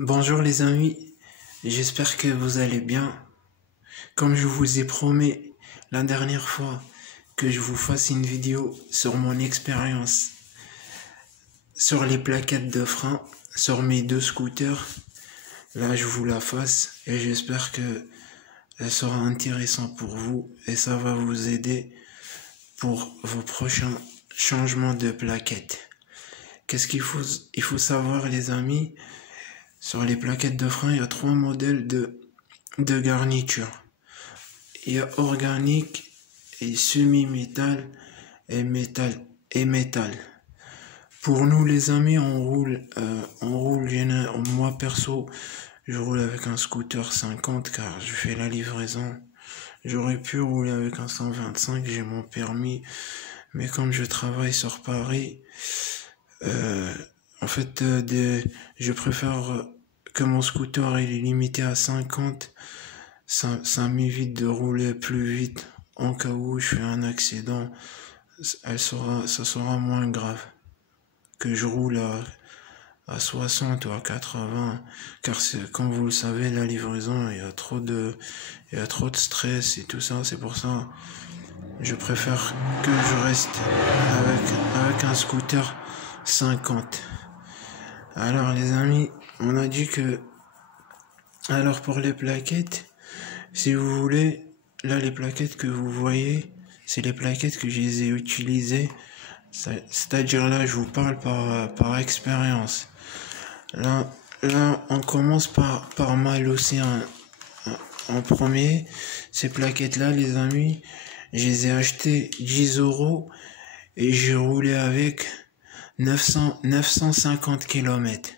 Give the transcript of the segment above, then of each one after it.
Bonjour les amis, j'espère que vous allez bien. Comme je vous ai promis la dernière fois que je vous fasse une vidéo sur mon expérience sur les plaquettes de frein sur mes deux scooters, là je vous la fasse et j'espère que elle sera intéressante pour vous et ça va vous aider pour vos prochains changements de plaquettes. Il faut savoir les amis, sur les plaquettes de frein, il y a trois modèles de garniture. Il y a organique et semi-métal et métal. Pour nous les amis, moi perso, je roule avec un scooter 50 car je fais la livraison. J'aurais pu rouler avec un 125, j'ai mon permis, mais comme je travaille sur Paris, en fait, je préfère que mon scooter il est limité à 50. Ça m'évite de rouler plus vite en cas où je fais un accident. Ça sera moins grave que je roule à 60 ou à 80, car comme vous le savez, la livraison, il y a trop de stress et tout ça. C'est pour ça, je préfère que je reste avec un scooter 50. Alors les amis, on a dit que, alors pour les plaquettes, si vous voulez, là les plaquettes que vous voyez, c'est les plaquettes que je les ai utilisées. C'est-à-dire là, je vous parle par expérience. Là, on commence par mal aussi en premier. Ces plaquettes-là, les amis, je les ai achetées 10 euros et j'ai roulé avec 950 km.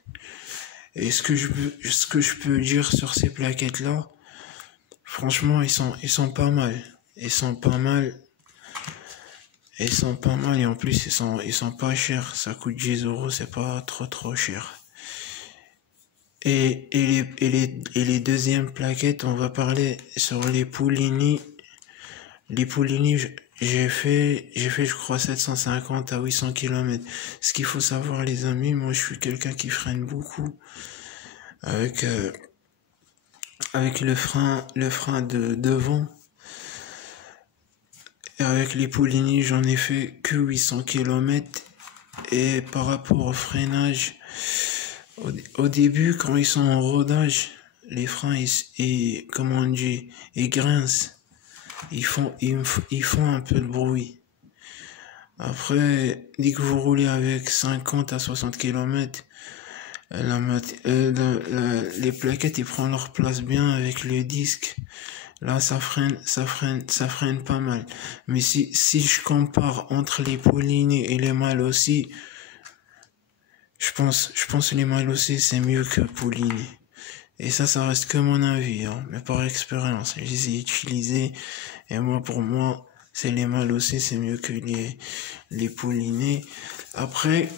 Et ce que je peux dire sur ces plaquettes-là, franchement, ils sont pas mal. Ils sont pas mal. Ils sont pas mal et en plus ils sont pas chers. Ça coûte 10 euros, c'est pas trop cher. Et les deuxièmes plaquettes, on va parler sur les Poulini. Les Poulini, je crois 750 à 800 km. Ce qu'il faut savoir les amis, moi je suis quelqu'un qui freine beaucoup avec le frein de devant. Et avec les Poulini, j'en ai fait que 800 km. Et par rapport au freinage, au début, quand ils sont en rodage, les freins, comment on dit, ils grincent. Ils font un peu de bruit. Après, dès que vous roulez avec 50 à 60 km, les plaquettes, ils prennent leur place bien avec le disque. Là, ça freine pas mal. Mais si je compare entre les Poulini et les Malossi, je pense que les Malossi c'est mieux que Poulini. Et ça reste que mon avis, hein, mais par expérience. Je les ai utilisés et pour moi, c'est les Malossi, c'est mieux que les Poulini. Après,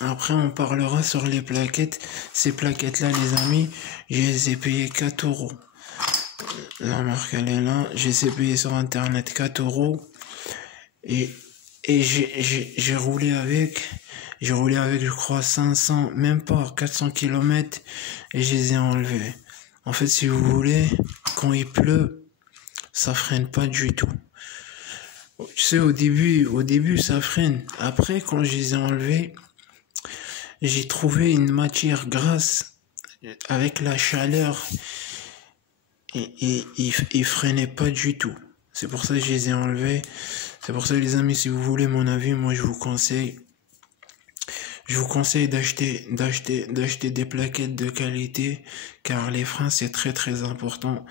on parlera sur les plaquettes. Ces plaquettes-là, les amis, je les ai payées 4 euros. La marque elle est là, j'ai payé sur internet 4 euros et j'ai roulé avec, je crois 500, même pas 400 km et je les ai enlevés. En fait, si vous voulez, quand il pleut, ça freine pas du tout. Tu sais, au début ça freine. Après, quand je les ai enlevés, j'ai trouvé une matière grasse avec la chaleur. Et il freinait pas du tout. C'est pour ça que je les ai enlevés. C'est pour ça, les amis, si vous voulez mon avis, moi je vous conseille d'acheter des plaquettes de qualité, car les freins c'est très important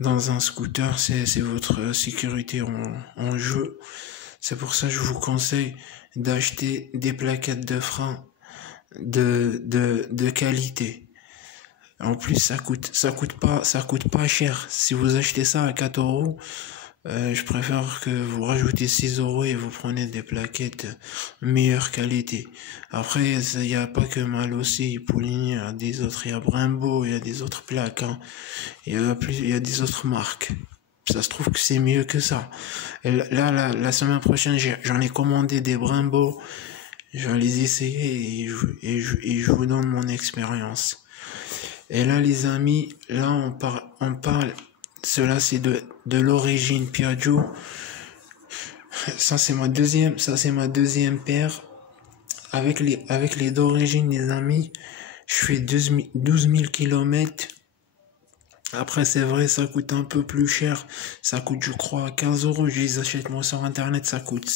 dans un scooter. C'est votre sécurité en jeu. C'est pour ça que je vous conseille d'acheter des plaquettes de freins de qualité. En plus, ça coûte pas cher. Si vous achetez ça à 4 euros, je préfère que vous rajoutez 6 euros et vous prenez des plaquettes meilleure qualité. Après, il n'y a pas que Malossi, Poulini, il y a des autres, il y a Brembo, il y a des autres plaques, hein. Il y a des autres marques. Ça se trouve que c'est mieux que ça. Et là, la semaine prochaine, j'en ai commandé des Brembo. Je vais les essayer et je vous donne mon expérience. Et là, les amis, là, on parle, cela c'est de l'origine Piaggio. Ça c'est ma deuxième paire. Avec les d'origine, les amis, je fais 12 000 kilomètres. Après, c'est vrai, ça coûte un peu plus cher. Ça coûte, je crois, 15 euros. Je les achète moi sur Internet, ça coûte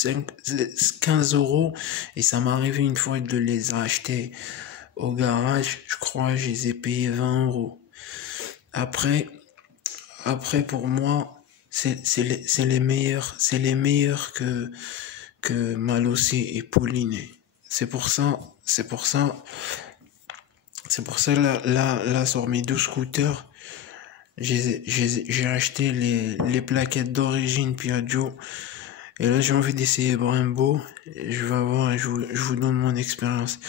15 euros. Et ça m'est arrivé une fois de les acheter au garage. Je crois, je les ai payés 20 euros. Après, pour moi, c'est les meilleurs que Malossi et Paulinet. C'est pour ça, là, sur mes deux scooters, j'ai acheté les plaquettes d'origine Piaggio. Et là, j'ai envie d'essayer Brembo. Je vais voir et je vous donne mon expérience.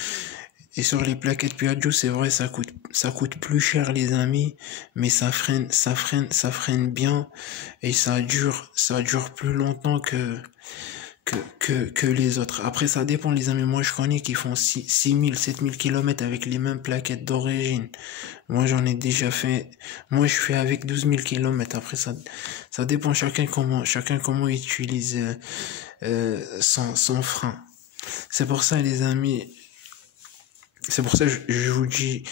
Et sur les plaquettes Piaggio, c'est vrai, ça coûte plus cher, les amis, mais ça freine bien et ça dure plus longtemps que les autres. Après, ça dépend, les amis. Moi, je connais qui font 6000, 7000 kilomètres avec les mêmes plaquettes d'origine. Moi, j'en ai déjà fait. Moi, je fais avec 12 000 kilomètres. Après, ça dépend chacun comment utilise son frein. C'est pour ça, les amis. C'est pour ça que je vous dis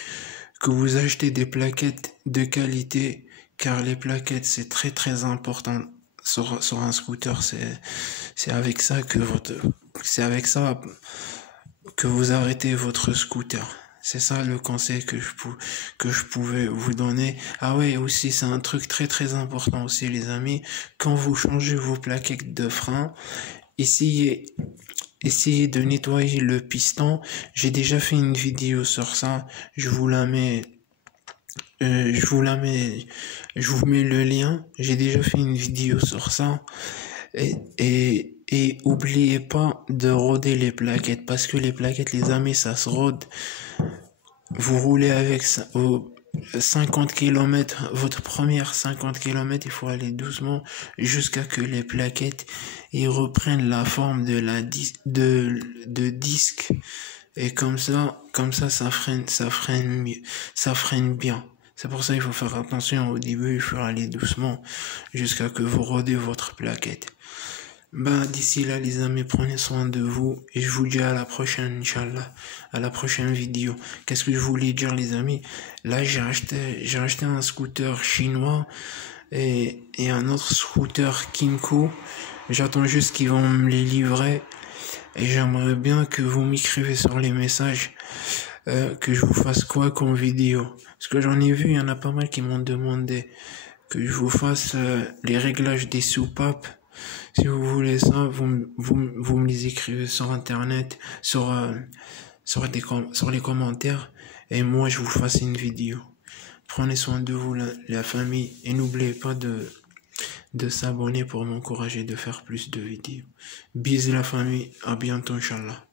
que vous achetez des plaquettes de qualité, car les plaquettes, c'est très très important sur un scooter. C'est avec ça que vous arrêtez votre scooter. C'est ça le conseil que je pouvais vous donner. Ah ouais, aussi, c'est un truc très très important aussi, les amis. Quand vous changez vos plaquettes de frein, essayez de nettoyer le piston. J'ai déjà fait une vidéo sur ça. Je vous mets je vous mets le lien. J'ai déjà fait une vidéo sur ça. Et oubliez pas de roder les plaquettes, parce que les plaquettes, les amis, ça se rôde. Vous roulez avec ça, 50 km, votre première 50 km, il faut aller doucement jusqu'à que les plaquettes ils reprennent la forme de disque. Et comme ça, ça freine bien. C'est pour ça qu'il faut faire attention au début, il faut aller doucement jusqu'à que vous rodez votre plaquette. D'ici là, les amis, prenez soin de vous et je vous dis à la prochaine, Inch'Allah, à la prochaine vidéo. Qu'est-ce que je voulais dire, les amis? Là, j'ai acheté un scooter chinois et un autre scooter Kinko. J'attends juste qu'ils vont me les livrer et j'aimerais bien que vous m'écrivez sur les messages que je vous fasse quoi comme vidéo. Parce que j'en ai vu, il y en a pas mal qui m'ont demandé que je vous fasse les réglages des soupapes. Si vous voulez ça, vous me les écrivez sur Internet, sur les commentaires, et moi je vous fasse une vidéo. Prenez soin de vous, la famille, et n'oubliez pas de s'abonner pour m'encourager de faire plus de vidéos. Bisous la famille, à bientôt, Inch'Allah.